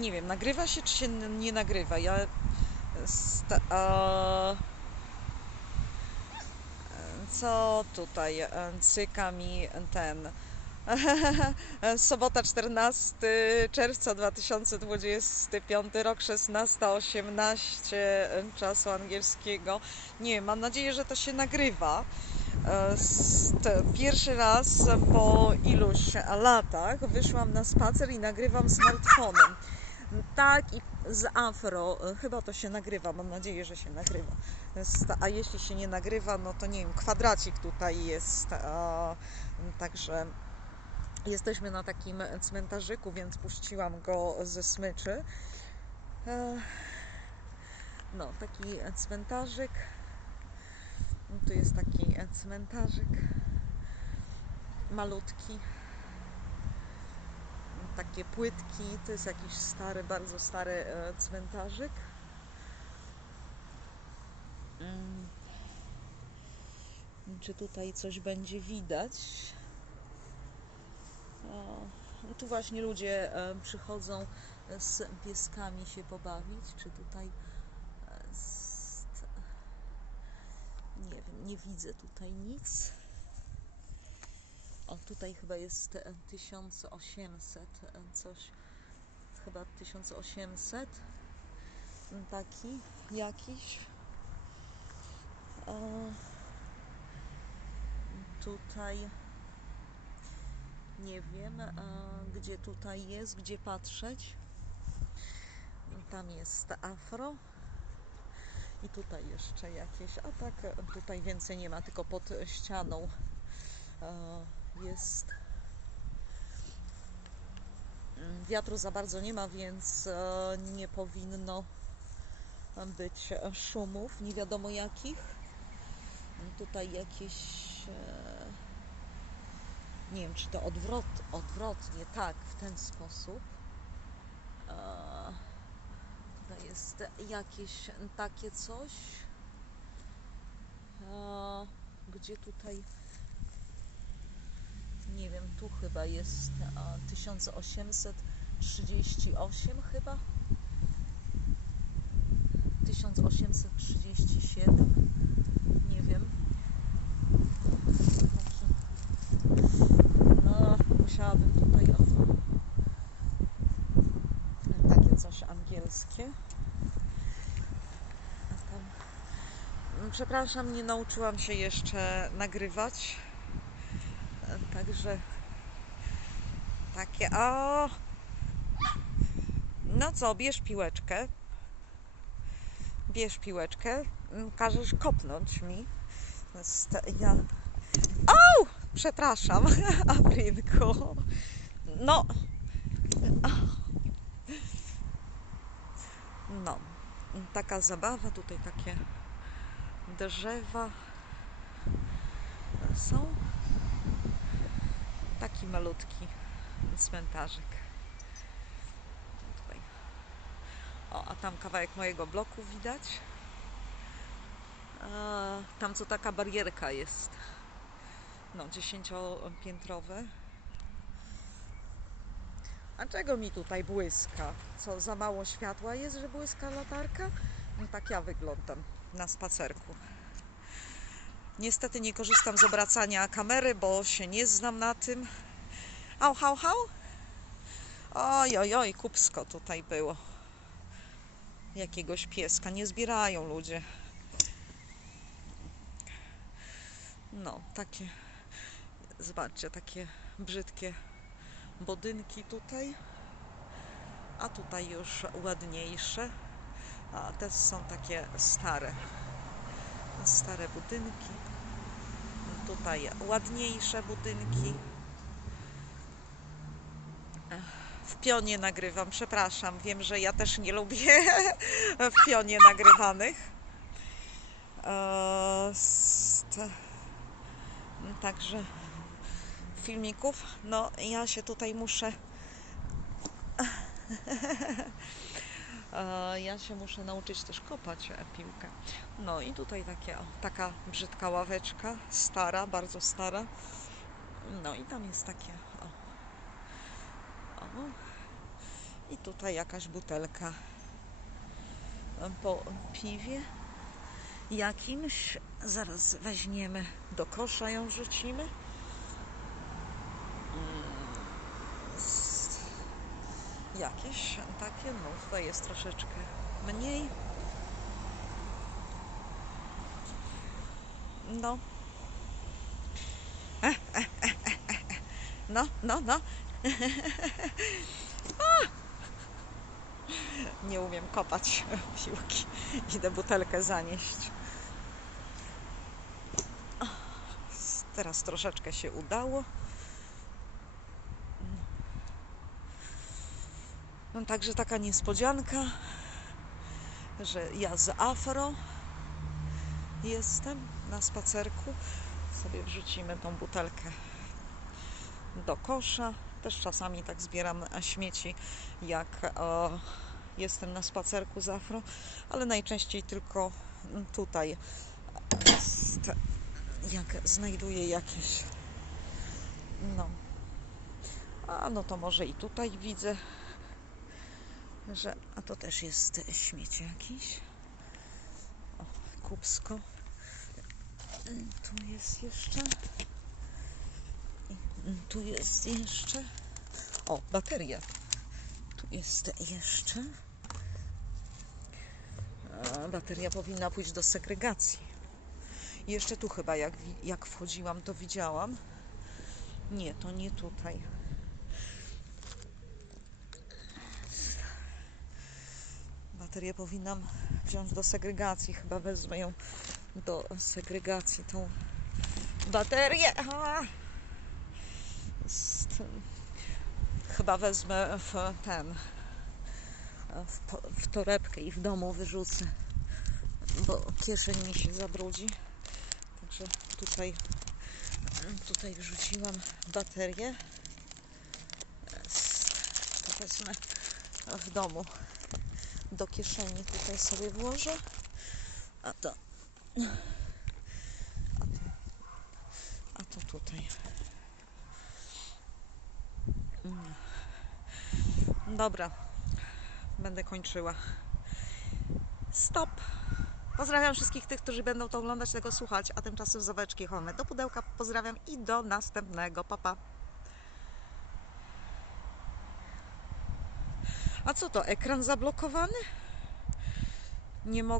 nie wiem, nagrywa się czy się nie nagrywa. Ja sta, a, co tutaj e, cyka mi ten sobota 14 czerwca 2025 rok 16.18 czasu angielskiego. Nie wiem, mam nadzieję, że to się nagrywa. E, Pierwszy raz po iluś latach wyszłam na spacer i nagrywam smartfonem. Tak, i z afro. E, Chyba to się nagrywa, mam nadzieję, że się nagrywa. A jeśli się nie nagrywa, no to nie wiem, kwadracik tutaj jest. Także jesteśmy na takim cmentarzyku, więc puściłam go ze smyczy. E, No, taki cmentarzyk. Tu jest taki cmentarzyk malutki. Takie płytki. To jest jakiś stary, bardzo stary e, cmentarzyk. Mm. Czy tutaj coś będzie widać? O, no tu właśnie ludzie e, przychodzą e, z pieskami się pobawić. Czy tutaj. Nie wiem, nie widzę tutaj nic. Tutaj chyba jest e, 1800 e, coś. Chyba 1800. m, Taki jakiś. E, tutaj nie wiem, e, gdzie tutaj jest, gdzie patrzeć. Tam jest afro. I tutaj jeszcze jakieś, a tak e, tutaj więcej nie ma, tylko pod ścianą e, jest. Mm, Wiatru za bardzo nie ma, więc e, nie powinno być e, szumów, nie wiadomo jakich. Mm, Tutaj jakieś. e, Nie wiem, czy to odwrot, odwrotnie, tak, w ten sposób. Tutaj jest jakieś takie coś. Gdzie tutaj. Nie wiem, tu chyba jest e, 1838 chyba. 1837. Nie wiem. No, musiałabym tutaj o, takie coś angielskie. Przepraszam, nie nauczyłam się jeszcze nagrywać. Także takie. O! No co, bierz piłeczkę. Bierz piłeczkę. Mm, Każesz kopnąć mi. Ja. O! Przepraszam, Aprynku. No. No. Taka zabawa, tutaj takie drzewa są. Taki malutki cmentarzyk. Tutaj. O, a tam kawałek mojego bloku widać. Tam co taka barierka jest. No, dziesięciopiętrowe. A czego mi tutaj błyska? Co, za mało światła jest, że błyska latarka? No, tak ja wyglądam na spacerku. Niestety nie korzystam z obracania kamery, bo się nie znam na tym. Au, hał, hał? Oj, oj, oj, kupsko tutaj było. Jakiegoś pieska. Nie zbierają ludzie. No, takie, zobaczcie, takie brzydkie budynki tutaj. A tutaj już ładniejsze. A te są takie stare. Stare budynki. Tutaj ładniejsze budynki. W pionie nagrywam, przepraszam. Wiem, że ja też nie lubię w pionie nagrywanych. Eee, st- Także filmików. No, ja się tutaj muszę. E, Ja się muszę nauczyć też kopać e, piłkę. No i tutaj takie, taka brzydka ławeczka, stara, bardzo stara. No i tam jest takie, o, o I tutaj jakaś butelka po piwie jakimś. Zaraz weźmiemy do kosza ją rzucimy. Mm, Jakieś takie, no tutaj jest troszeczkę mniej. No. No, no, no. Nie umiem kopać piłki. Idę butelkę zanieść. Teraz troszeczkę się udało. No, także taka niespodzianka, że ja z afro jestem na spacerku. Sobie wrzucimy tą butelkę do kosza. Też czasami tak zbieram śmieci, jak e, jestem na spacerku z afro, ale najczęściej tylko tutaj, jest, jak znajduję jakieś. No. A no to może i tutaj widzę, że. A to też jest śmieć jakiś. O, kubsko. Tu jest jeszcze. I Tu jest jeszcze. O, bateria. Tu jest jeszcze. A, bateria powinna pójść do segregacji. Jeszcze tu chyba, jak, jak wchodziłam, to widziałam. Nie, to nie tutaj. Baterię powinnam wziąć do segregacji. Chyba wezmę ją do segregacji, tą baterię. A! Chyba wezmę w ten w, w torebkę i w domu wyrzucę, bo kieszeń mi się zabrudzi. Także tutaj tutaj wrzuciłam baterię. To wezmę w domu do kieszeni tutaj sobie włożę. A to a to, a to tutaj. Mm. Dobra, będę kończyła. Stop! Pozdrawiam wszystkich tych, którzy będą to oglądać, tego słuchać, a tymczasem zoweczki chome do pudełka. Pozdrawiam i do następnego. Papa. Pa. A co to, ekran zablokowany? Nie mogę.